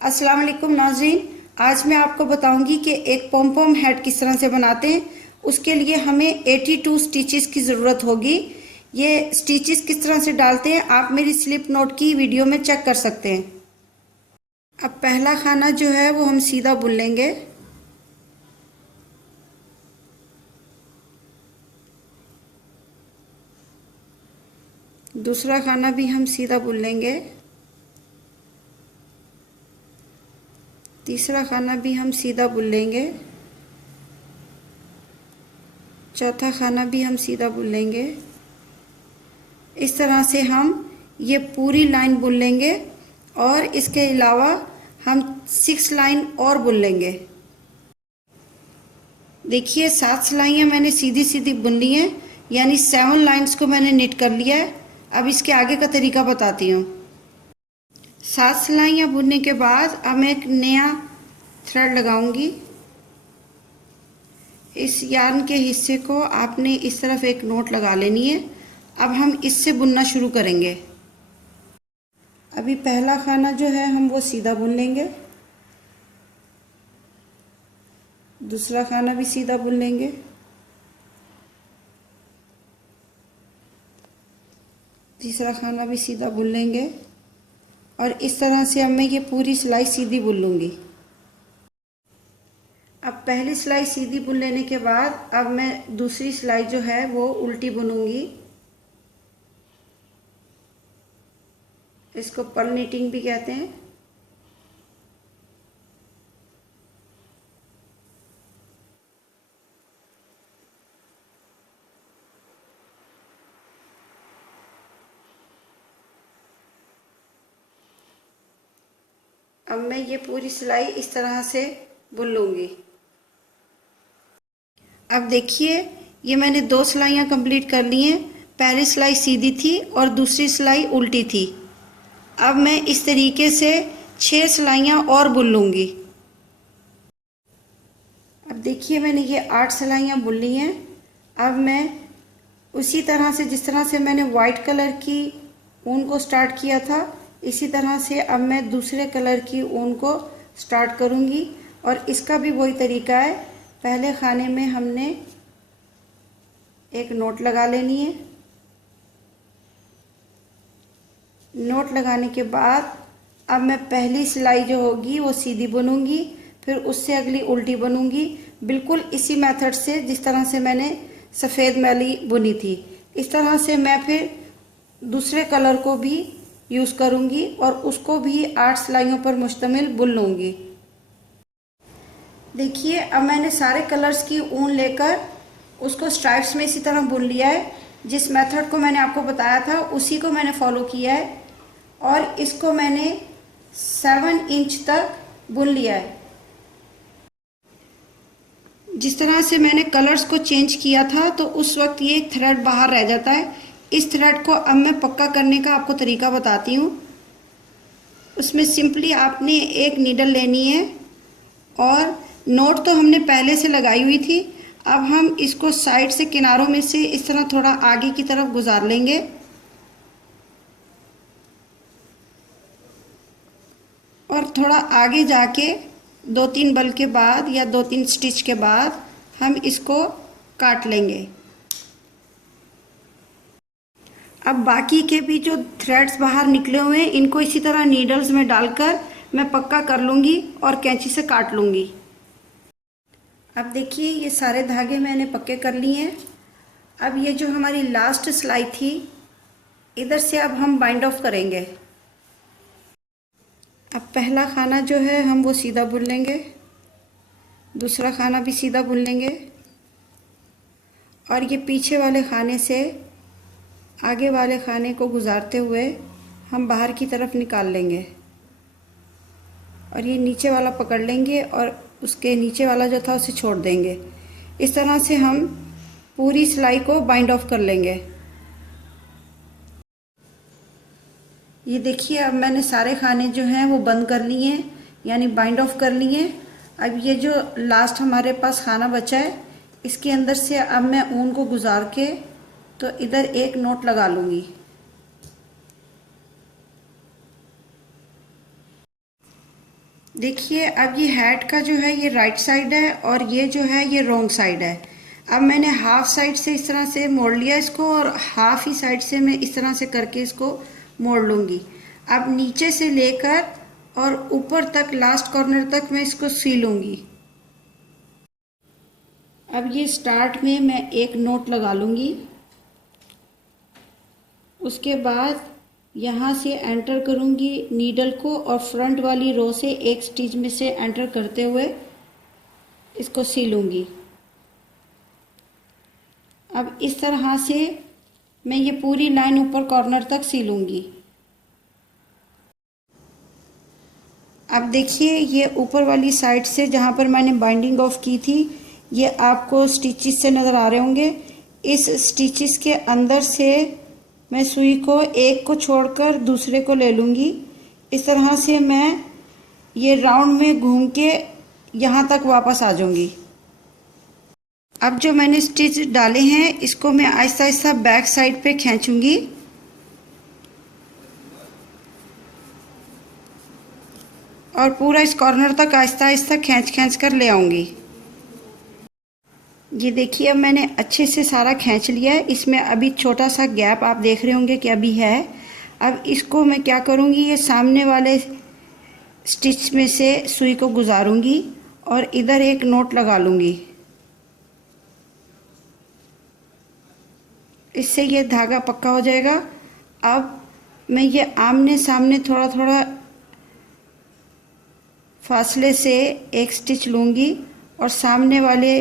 अस्सलाम वालेकुम नाज़रीन। आज मैं आपको बताऊंगी कि एक पॉम पॉम हेड किस तरह से बनाते हैं। उसके लिए हमें 82 स्टिचेस की ज़रूरत होगी। ये स्टिचेस किस तरह से डालते हैं आप मेरी स्लिप नोट की वीडियो में चेक कर सकते हैं। अब पहला खाना जो है वो हम सीधा बुन लेंगे। दूसरा खाना भी हम सीधा बुन लेंगे। तीसरा खाना भी हम सीधा बुन लेंगे। चौथा खाना भी हम सीधा बुन लेंगे। इस तरह से हम ये पूरी लाइन बुन लेंगे और इसके अलावा हम 6 लाइन और बुन लेंगे। देखिए 7 सिलाइयाँ मैंने सीधी सीधी बुन ली हैं, यानी 7 लाइन्स को मैंने निट कर लिया है। अब इसके आगे का तरीका बताती हूँ। 7 सिलाइयाँ बुनने के बाद अब मैं एक नया थ्रेड लगाऊंगी। इस यार्न के हिस्से को आपने इस तरफ एक नोट लगा लेनी है। अब हम इससे बुनना शुरू करेंगे। अभी पहला खाना जो है हम वो सीधा बुन लेंगे। दूसरा खाना भी सीधा बुन लेंगे। तीसरा खाना भी सीधा बुन लेंगे और इस तरह से अब मैं ये पूरी सिलाई सीधी बुन लूँगी। अब पहली सिलाई सीधी बुन लेने के बाद अब मैं दूसरी सिलाई जो है वो उल्टी बुनूंगी। इसको पर्ल नीटिंग भी कहते हैं। अब मैं ये पूरी सिलाई इस तरह से बुन लूँगी। अब देखिए ये मैंने 2 सिलाइयाँ कंप्लीट कर ली हैं। पहली सिलाई सीधी थी और दूसरी सिलाई उल्टी थी। अब मैं इस तरीके से 6 सिलाइयाँ और बुन लूँगी। अब देखिए मैंने ये 8 सिलाइयाँ बुन ली हैं। अब मैं उसी तरह से जिस तरह से मैंने वाइट कलर की ऊन को स्टार्ट किया था, इसी तरह से अब मैं दूसरे कलर की ऊन को स्टार्ट करूँगी और इसका भी वही तरीका है। पहले खाने में हमने एक नोट लगा लेनी है। नोट लगाने के बाद अब मैं पहली सिलाई जो होगी वो सीधी बुनूंगी, फिर उससे अगली उल्टी बुनूंगी, बिल्कुल इसी मेथड से जिस तरह से मैंने सफ़ेद मैली बुनी थी। इस तरह से मैं फिर दूसरे कलर को भी यूज़ करूंगी और उसको भी 8 सिलाइयों पर मुश्तमिल बुन लूँगी। देखिए अब मैंने सारे कलर्स की ऊन लेकर उसको स्ट्राइप्स में इसी तरह बुन लिया है। जिस मेथड को मैंने आपको बताया था उसी को मैंने फॉलो किया है और इसको मैंने 7 इंच तक बुन लिया है। जिस तरह से मैंने कलर्स को चेंज किया था तो उस वक्त ये एक थ्रेड बाहर रह जाता है। इस थ्रेड को अब मैं पक्का करने का आपको तरीका बताती हूँ। उसमें सिंपली आपने एक नीडल लेनी है और नोट तो हमने पहले से लगाई हुई थी। अब हम इसको साइड से किनारों में से इस तरह थोड़ा आगे की तरफ गुजार लेंगे और थोड़ा आगे जाके 2-3 बल के बाद या 2-3 स्टिच के बाद हम इसको काट लेंगे। अब बाकी के भी जो थ्रेड्स बाहर निकले हुए हैं इनको इसी तरह नीडल्स में डालकर मैं पक्का कर लूँगी और कैंची से काट लूँगी। अब देखिए ये सारे धागे मैंने पक्के कर लिए हैं। अब ये जो हमारी लास्ट सिलाई थी इधर से अब हम बाइंड ऑफ करेंगे। अब पहला खाना जो है हम वो सीधा बुन लेंगे, दूसरा खाना भी सीधा बुन लेंगे और ये पीछे वाले खाने से आगे वाले खाने को गुजारते हुए हम बाहर की तरफ निकाल लेंगे और ये नीचे वाला पकड़ लेंगे और उसके नीचे वाला जो था उसे छोड़ देंगे। इस तरह से हम पूरी सिलाई को बाइंड ऑफ कर लेंगे। ये देखिए अब मैंने सारे खाने जो हैं वो बंद कर लिए हैं, यानी बाइंड ऑफ कर लिए हैं। अब ये जो लास्ट हमारे पास खाना बचा है इसके अंदर से अब मैं ऊन को गुजार के तो इधर एक नोट लगा लूँगी। देखिए अब ये हेड का जो है ये राइट साइड है और ये जो है ये रॉन्ग साइड है। अब मैंने हाफ साइड से इस तरह से मोड़ लिया इसको और हाफ ही साइड से मैं इस तरह से करके इसको मोड़ लूँगी। अब नीचे से लेकर और ऊपर तक लास्ट कॉर्नर तक मैं इसको सी लूँगी। अब ये स्टार्ट में मैं एक नोट लगा लूँगी, उसके बाद यहाँ से एंटर करूँगी नीडल को और फ्रंट वाली रो से एक स्टिच में से एंटर करते हुए इसको सिलूँगी। अब इस तरह से मैं ये पूरी लाइन ऊपर कॉर्नर तक सिलूँगी। अब देखिए ये ऊपर वाली साइड से जहाँ पर मैंने बाइंडिंग ऑफ की थी ये आपको स्टिचेस से नज़र आ रहे होंगे। इस स्टिचेस के अंदर से मैं सुई को एक को छोड़कर दूसरे को ले लूँगी। इस तरह से मैं ये राउंड में घूम के यहाँ तक वापस आ जाऊँगी। अब जो मैंने स्टिच डाले हैं इसको मैं आहिस्ता आहिस्ता बैक साइड पे खींचूँगी और पूरा इस कॉर्नर तक आहिस्ता आहिस्ता खींच कर ले आऊँगी। ये देखिए अब मैंने अच्छे से सारा खींच लिया है। इसमें अभी छोटा सा गैप आप देख रहे होंगे कि अभी है। अब इसको मैं क्या करूँगी, ये सामने वाले स्टिच में से सुई को गुजारूँगी और इधर एक नोट लगा लूँगी। इससे ये धागा पक्का हो जाएगा। अब मैं ये आमने सामने थोड़ा थोड़ा फासले से एक स्टिच लूँगी और सामने वाले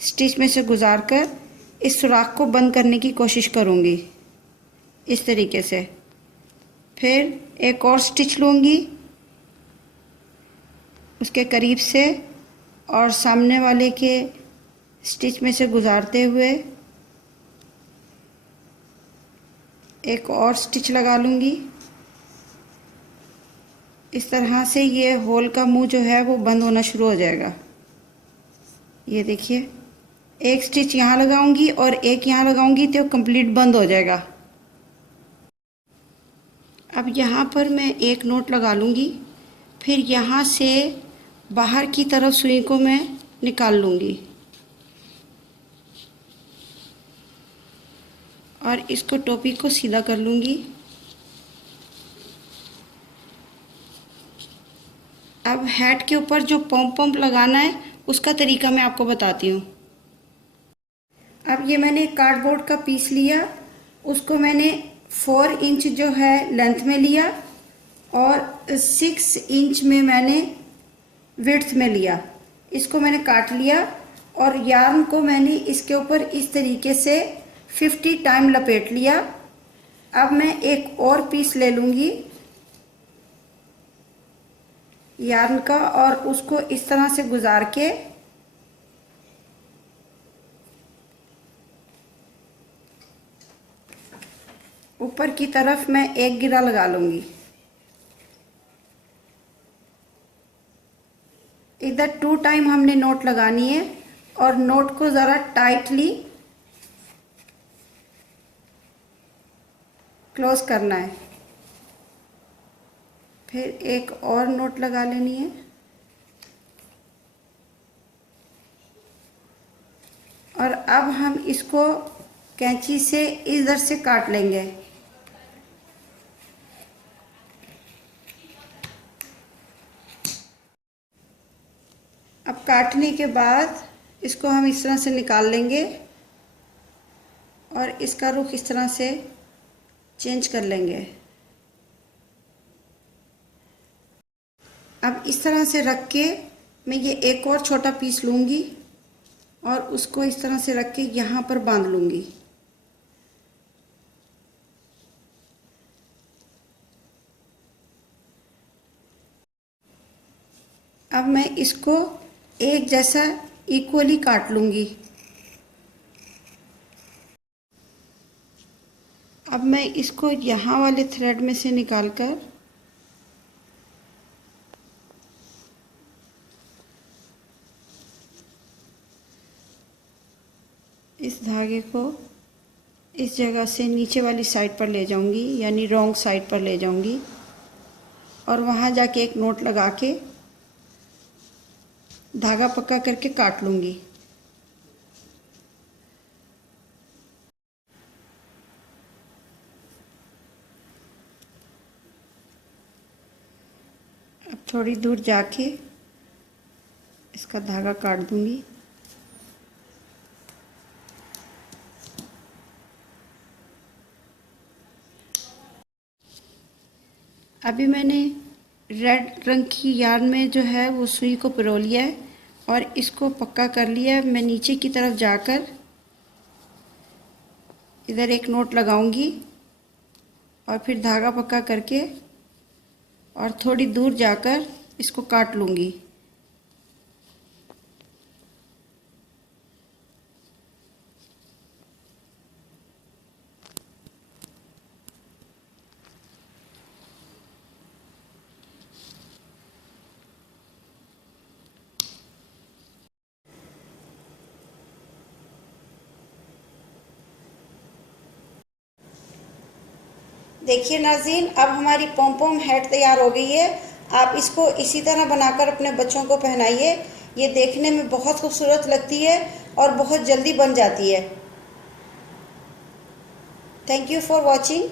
स्टिच में से गुजार कर इस सुराख को बंद करने की कोशिश करूँगी इस तरीके से। फिर एक और स्टिच लूँगी उसके करीब से और सामने वाले के स्टिच में से गुजारते हुए एक और स्टिच लगा लूँगी। इस तरह से ये होल का मुंह जो है वो बंद होना शुरू हो जाएगा। ये देखिए एक स्टिच यहाँ लगाऊंगी और एक यहाँ लगाऊंगी तो कंप्लीट बंद हो जाएगा। अब यहाँ पर मैं एक नोट लगा लूँगी, फिर यहाँ से बाहर की तरफ सुई को मैं निकाल लूँगी और इसको टोपी को सीधा कर लूँगी। अब हेड के ऊपर जो पॉम लगाना है उसका तरीका मैं आपको बताती हूँ। अब ये मैंने कार्डबोर्ड का पीस लिया, उसको मैंने 4 इंच जो है लेंथ में लिया और 6 इंच में मैंने विड्थ में लिया। इसको मैंने काट लिया और यार्न को मैंने इसके ऊपर इस तरीके से 50 टाइम लपेट लिया। अब मैं एक और पीस ले लूँगी यार्न का और उसको इस तरह से गुजार के ऊपर की तरफ मैं एक गिरा लगा लूँगी। इधर 2 टाइम हमने नोट लगानी है और नोट को ज़रा टाइटली क्लोज करना है। फिर एक और नोट लगा लेनी है और अब हम इसको कैंची से इधर से काट लेंगे। अब काटने के बाद इसको हम इस तरह से निकाल लेंगे और इसका रुख इस तरह से चेंज कर लेंगे। अब इस तरह से रख के मैं ये एक और छोटा पीस लूँगी और उसको इस तरह से रख के यहाँ पर बांध लूँगी। अब मैं इसको एक जैसा इक्वली काट लूँगी। अब मैं इसको यहाँ वाले थ्रेड में से निकालकर इस धागे को इस जगह से नीचे वाली साइड पर ले जाऊंगी, यानी रॉन्ग साइड पर ले जाऊंगी और वहाँ जाके एक नोट लगा के धागा पक्का करके काट लूँगी। अब थोड़ी दूर जाके इसका धागा काट दूँगी। अभी मैंने रेड रंग की यार्न में जो है वो सुई को पिरो लिया है और इसको पक्का कर लिया है। मैं नीचे की तरफ जाकर इधर एक नोट लगाऊंगी और फिर धागा पक्का करके और थोड़ी दूर जाकर इसको काट लूँगी। देखिए नाज़रीन, अब हमारी पॉम पॉम हैट तैयार हो गई है। आप इसको इसी तरह बनाकर अपने बच्चों को पहनाइए। ये देखने में बहुत खूबसूरत लगती है और बहुत जल्दी बन जाती है। Thank you for watching.